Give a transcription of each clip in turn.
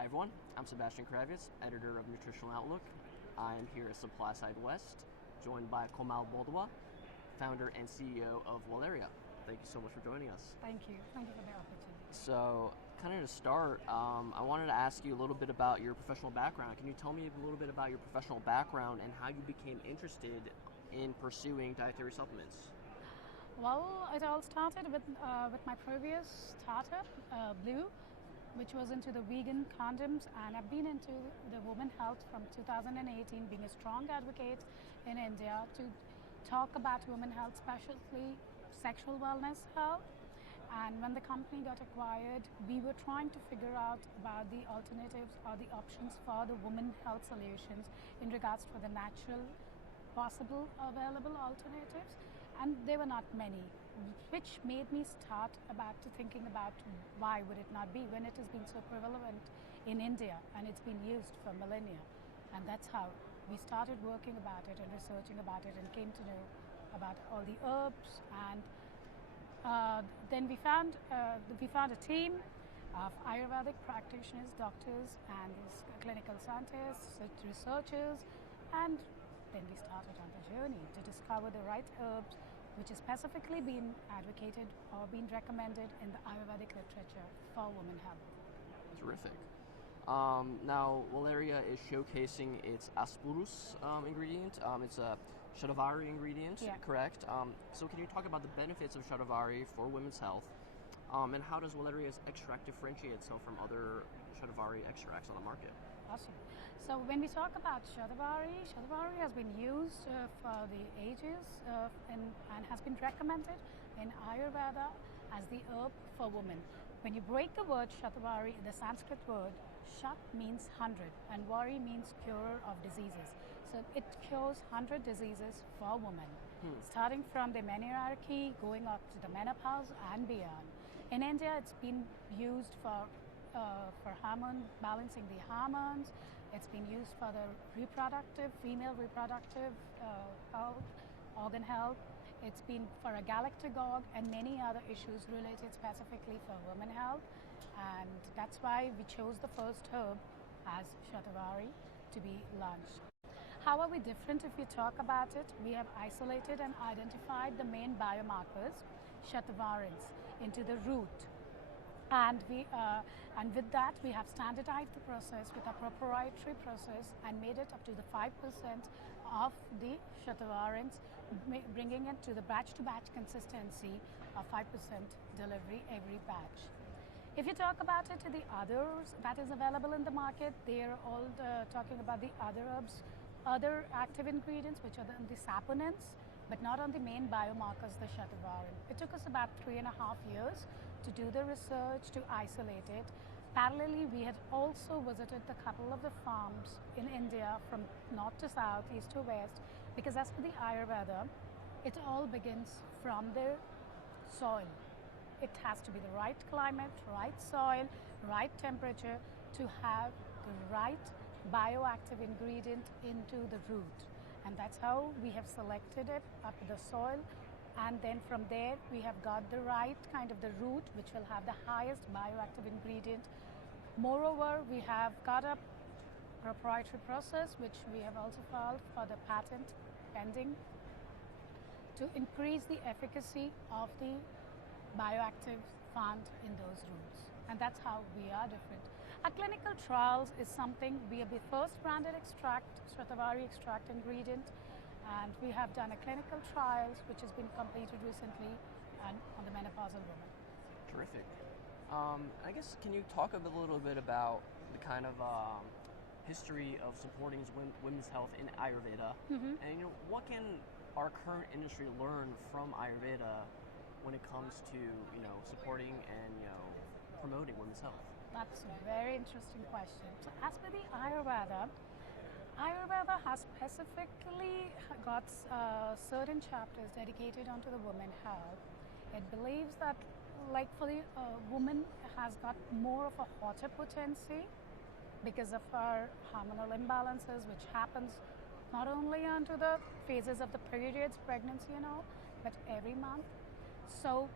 Hi everyone, I'm Sebastian Krawiec, editor of Nutritional Outlook. I am here at SupplySide West, joined by Komal Baldwa, founder and CEO of Waleria. Thank you so much for joining us. Thank you for the opportunity. So, kind of to start, I wanted to ask you a little bit about your professional background. Can you tell me a little bit about your professional background and how you became interested in pursuing dietary supplements? Well, it all started with my previous startup, Blue, which was into the vegan condoms, and I've been into the women health from 2018, being a strong advocate in India to talk about women health, especially sexual wellness health. And when the company got acquired, we were trying to figure out about the alternatives or the options for the women health solutions in regards to the natural possible available alternatives, and there were not many, which made me start thinking about why would it not be when it has been so prevalent in India and it's been used for millennia. And that's how we started working about it and researching about it and came to know about all the herbs. And then we found a team of Ayurvedic practitioners, doctors, and these clinical scientists, researchers, and then we started on the journey to discover the right herbs which is specifically being advocated or being recommended in the Ayurvedic literature for women health. Terrific. Now, Waleria is showcasing its Aspurus ingredient. It's a shatavari ingredient, correct? So can you talk about the benefits of shatavari for women's health? And how does Waleria's extract differentiate itself from other shatavari extracts on the market? Awesome. So when we talk about shatavari has been used for the ages and has been recommended in Ayurveda as the herb for women. When you break the word shatavari, the Sanskrit word shat means 100 and vari means curer of diseases. So it cures 100 diseases for women, starting from the menarche, going up to the menopause and beyond. In India, it's been used for hormone, balancing the hormones. It's been used for the female reproductive health, organ health. It's been for a galactic org and many other issues related specifically for women health. And that's why we chose the first herb as shatavari to be launched. How are we different if we talk about it? We have isolated and identified the main biomarkers, shatavarins, into the root. And with that, we have standardized the process with a proprietary process and made it up to the 5% of the shatavarins, bringing it to the batch-to-batch consistency of 5% delivery every batch. If you talk about it to the others that is available in the market, they are all talking about the other herbs, other active ingredients, which are the saponins, but not on the main biomarkers, the shatavari. It took us about 3.5 years to do the research, to isolate it. Parallelly, we had also visited a couple of the farms in India from north to south, east to west, because as per the Ayurveda, it all begins from the soil. It has to be the right climate, right soil, right temperature to have the right bioactive ingredient into the root. And that's how we have selected it up to the soil. And then from there, we have got the right kind of the root, which will have the highest bioactive ingredient. Moreover, we have got a proprietary process, which we have also filed for the patent pending, to increase the efficacy of the bioactive found in those roots. And that's how we are different. Our clinical trials is something, we are the first branded extract, shatavari extract ingredient, and we have done a clinical trials which has been completed recently on the menopausal woman. Terrific. I guess, can you talk a little bit about the kind of history of supporting women's health in Ayurveda? And what can our current industry learn from Ayurveda when it comes to supporting and promoting women's health? That's a very interesting question. So as per the Ayurveda has specifically got certain chapters dedicated onto the women health. It believes that, like for the woman, has got more of a hotter potency because of her hormonal imbalances, which happens not only onto the phases of the periods, pregnancy and all, but every month. So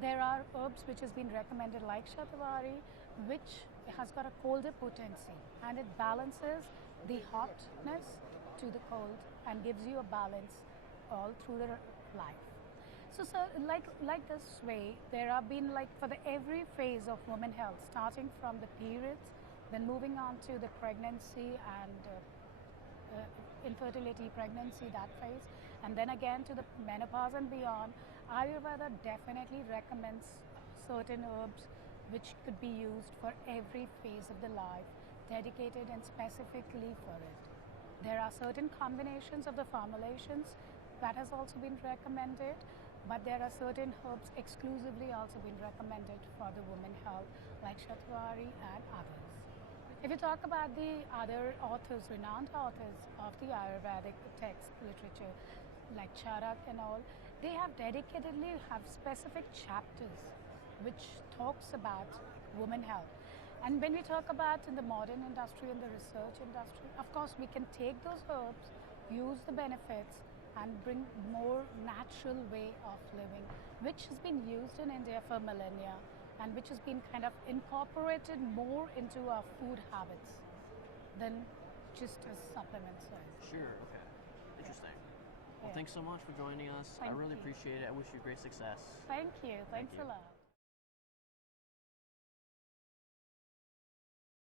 there are herbs which has been recommended like shatavari, which has got a colder potency, and it balances the hotness to the cold and gives you a balance all through the life. So like this way, there have been like for the every phase of women health, starting from the periods, then moving on to the pregnancy and infertility, pregnancy, that phase, and then again to the menopause and beyond. Ayurveda definitely recommends certain herbs which could be used for every phase of the life, dedicated and specifically for it. There are certain combinations of the formulations that has also been recommended, but there are certain herbs exclusively also been recommended for the women health, like shatavari and others. If you talk about the other authors, renowned authors of the Ayurvedic text literature, like Charak and all, they have dedicatedly have specific chapters which talks about women health. And when we talk about in the modern industry and the research industry, of course we can take those herbs, use the benefits, and bring more natural way of living, which has been used in India for millennia, and which has been kind of incorporated more into our food habits than just as supplements. Sure, okay. Interesting. Well, Yeah. thanks so much for joining us. I Thank really you. appreciate it. I wish you great success. Thank you. Thanks you. a lot.